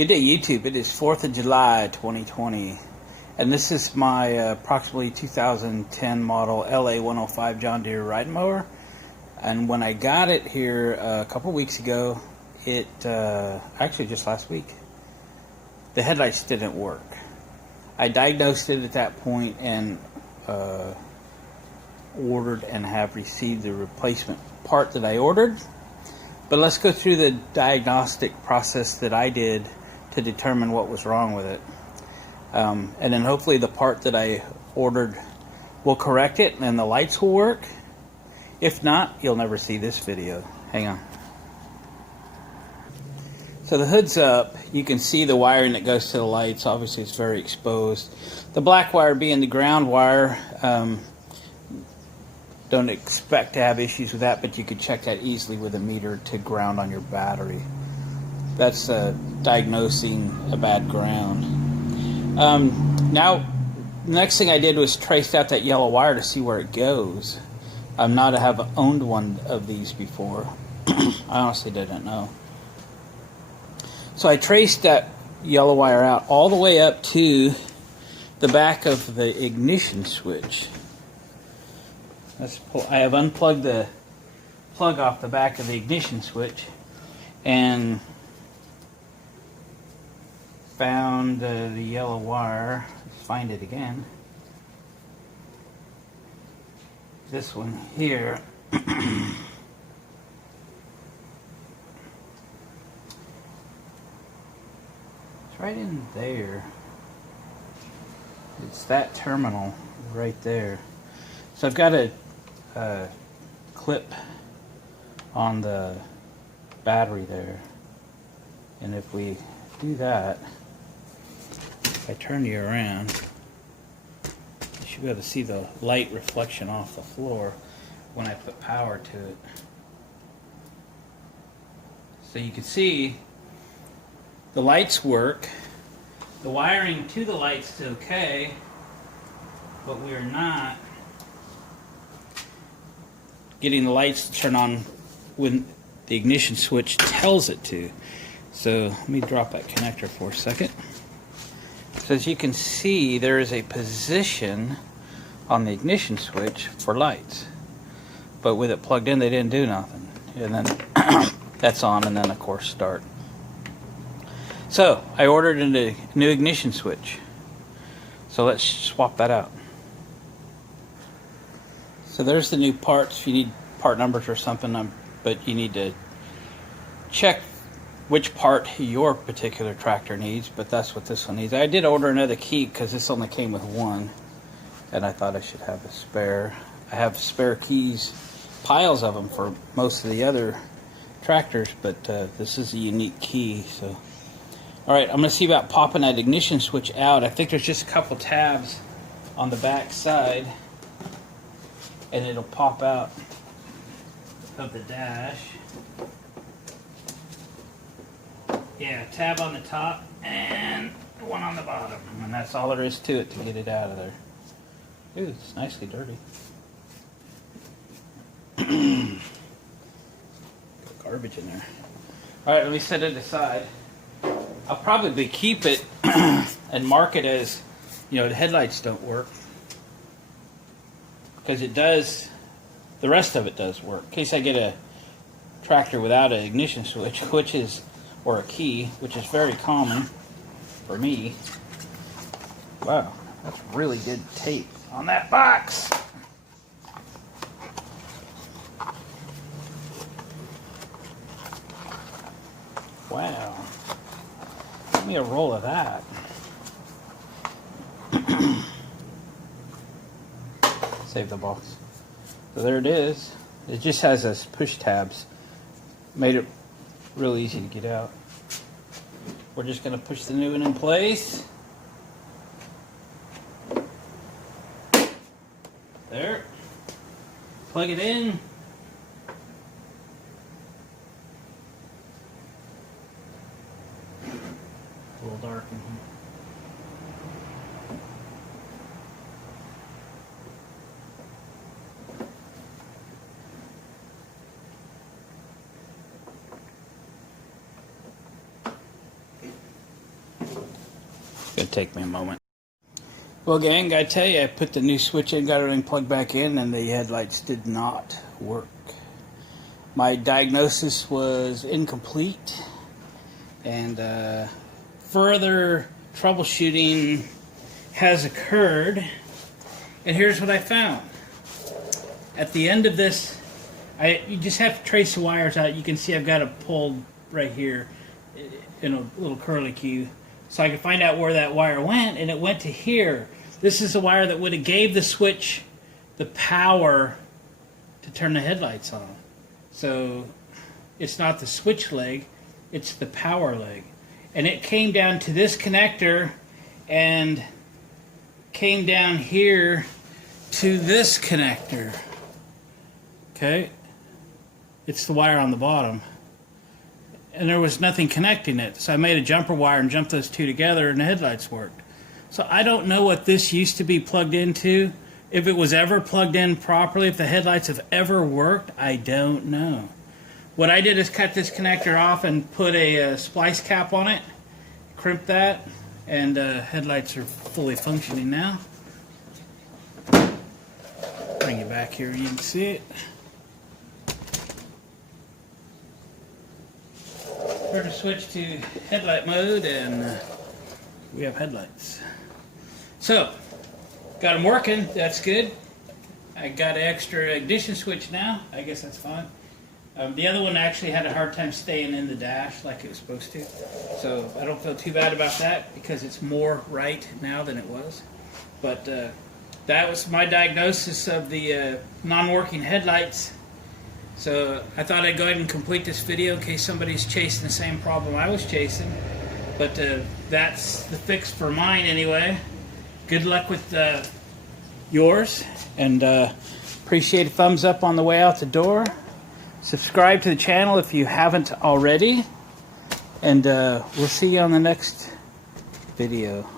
Good day, YouTube. It is 4th of July, 2020, and this is my approximately 2010 model LA105 John Deere riding mower. And when I got it here a couple weeks ago, actually just last week, the headlights didn't work. I diagnosed it at that point and ordered and have received the replacement part that I ordered. But let's go through the diagnostic process that I did to determine what was wrong with it. And then hopefully the part that I ordered will correct it and the lights will work. If not, you'll never see this video. Hang on. So the hood's up. You can see the wiring that goes to the lights. Obviously it's very exposed. The black wire being the ground wire, don't expect to have issues with that, but you could check that easily with a meter to ground on your battery. That's diagnosing a bad ground. Now, the next thing I did was trace out that yellow wire to see where it goes. Not to have owned one of these before. I honestly didn't know. So I traced that yellow wire out all the way up to the back of the ignition switch. I have unplugged the plug off the back of the ignition switch and found the yellow wire. Let's find it again. This one here. It's right in there. It's that terminal right there. So I've got a clip on the battery there, and if we do that, if I turn you around, you should be able to see the light reflection off the floor when I put power to it. So you can see the lights work. The wiring to the lights is okay, but we are not getting the lights to turn on when the ignition switch tells it to. So let me drop that connector for a second. So as you can see, there is a position on the ignition switch for lights, but with it plugged in they didn't do nothing. And then that's on, and then of course start. So I ordered a new ignition switch, so let's swap that out. So there's the new parts. If you need part numbers or something, but you need to check which part your particular tractor needs, but that's what this one needs. I did order another key because this only came with one, and I thought I should have a spare. I have spare keys, piles of them for most of the other tractors, but this is a unique key. So, all right, I'm going to see about popping that ignition switch out. I think there's just a couple tabs on the back side, and it'll pop out of the dash. Yeah, tab on the top and one on the bottom, and that's all there is to it to get it out of there. Ooh, it's nicely dirty. Garbage in there. All right, let me set it aside. I'll probably keep it and mark it as, the headlights don't work, because it does. The rest of it does work. In case I get a tractor without an ignition switch, or a key, which is very common for me. Wow, that's really good tape on that box. Wow. Give me a roll of that. Save the box. So there it is. It just has those push tabs. Made it real easy to get out. We're just going to push the new one in place. There. Plug it in. A little dark in here. gonna take me a moment. Well, gang, I tell you, I put the new switch in, got everything plugged back in, and the headlights did not work. My diagnosis was incomplete, and further troubleshooting has occurred. And here's what I found. At the end of this, you just have to trace the wires out. You can see I've got it pulled right here in a little curly cue, so I can find out where that wire went, and it went to here. This is a wire that would have gave the switch the power to turn the headlights on. So it's not the switch leg, it's the power leg. And it came down to this connector and came down here to this connector. Okay? It's the wire on the bottom. And there was nothing connecting it. So I made a jumper wire and jumped those two together, and the headlights worked. So I don't know what this used to be plugged into. If it was ever plugged in properly, if the headlights have ever worked, I don't know. What I did is cut this connector off and put a splice cap on it, crimp that, and headlights are fully functioning now. Bring it back here, you can see it. We're going to switch to headlight mode, and we have headlights. So, got them working, that's good. I got an extra ignition switch now, I guess that's fine. The other one actually had a hard time staying in the dash like it was supposed to. So I don't feel too bad about that because it's more right now than it was. But that was my diagnosis of the non-working headlights. So I thought I'd go ahead and complete this video in case somebody's chasing the same problem I was chasing. But that's the fix for mine anyway. Good luck with yours, and appreciate a thumbs up on the way out the door. Subscribe to the channel if you haven't already, and we'll see you on the next video.